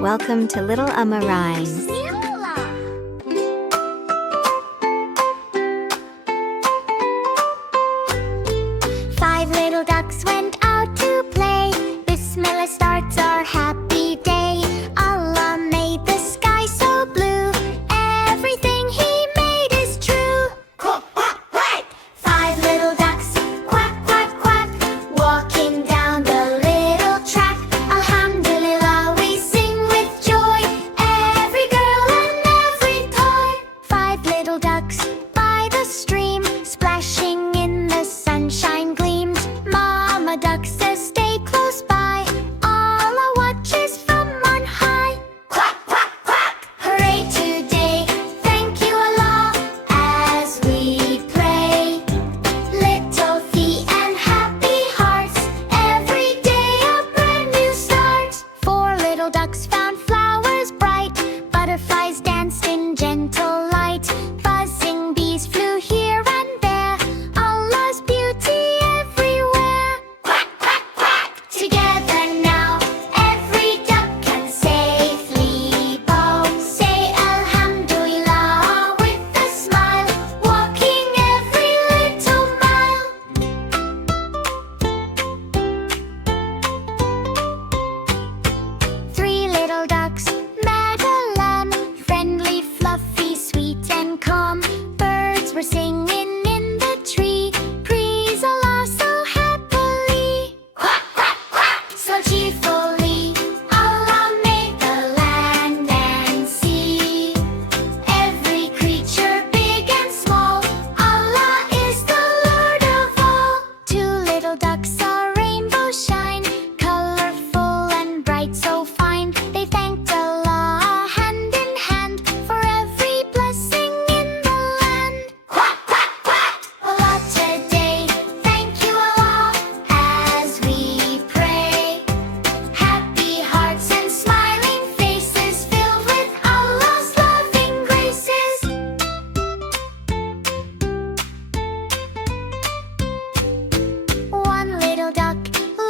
Welcome to Little Ummah Rhymes. Five little ducks went out to play. Bismillah starts our happy day. Allah made the sky so blue. Everything He made is true. Quack, quack, quack. Five little ducks, quack, quack, quack, walking down the little track. Alhamdulillah, we sing with joy. Every girl and every toy. Five little ducks by the stream, splashing in the sunshine gleamed. Mama duck says stay close by. Allah watches from on high. Quack, quack, quack. Hooray today, thank you Allah, as we pray. Little feet and happy hearts, every day a brand new start. Four little ducks found flowers bright. Butterflies danced in gentle light. Buzzing bees flew here and there. Allah's beauty everywhere. Quack, quack, quack. Together now, every duck can safely bow. Say Alhamdulillah with a smile, walking every little mile. Three little ducks, melon, friendly, fluffy, sweet and calm. Birds were singing in the tree, praise Allah so happily. Quack, quack, quack. So cheerfully, Allah made the land and sea. Every creature, big and small, Allah is the Lord of all. Two little ducks saw rainbow shine, colorful and bright, so fine. They thanked Allah hand in hand for every blessing in the land. Quack, quack, quack. Allah today, thank you Allah, as we pray. Happy hearts and smiling faces filled with Allah's loving graces. One little duck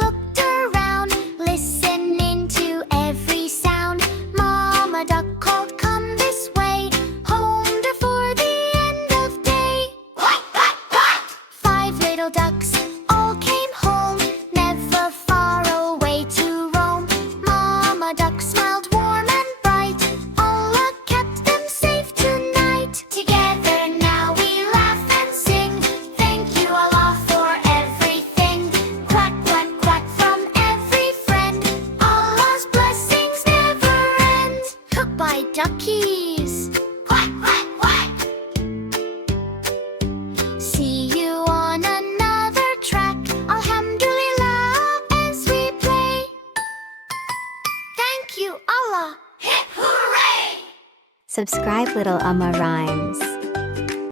looked around, listening to every sound. Mama duck called, come this way, home for the end of day. Quack, quack, quack. Five little ducks all came home, never far away to roam. Mama duck smiled warm and bright. Allah kept them safe tonight. Together now we laugh and sing. Thank you Allah for everything. Quack, quack, quack from every friend. Allah's blessings never end. Goodbye, duckies. Quack, quack, quack. See you on another track. Alhamdulillah as we play. Thank you Allah. Hip hooray! Subscribe Little Ummah Rhymes.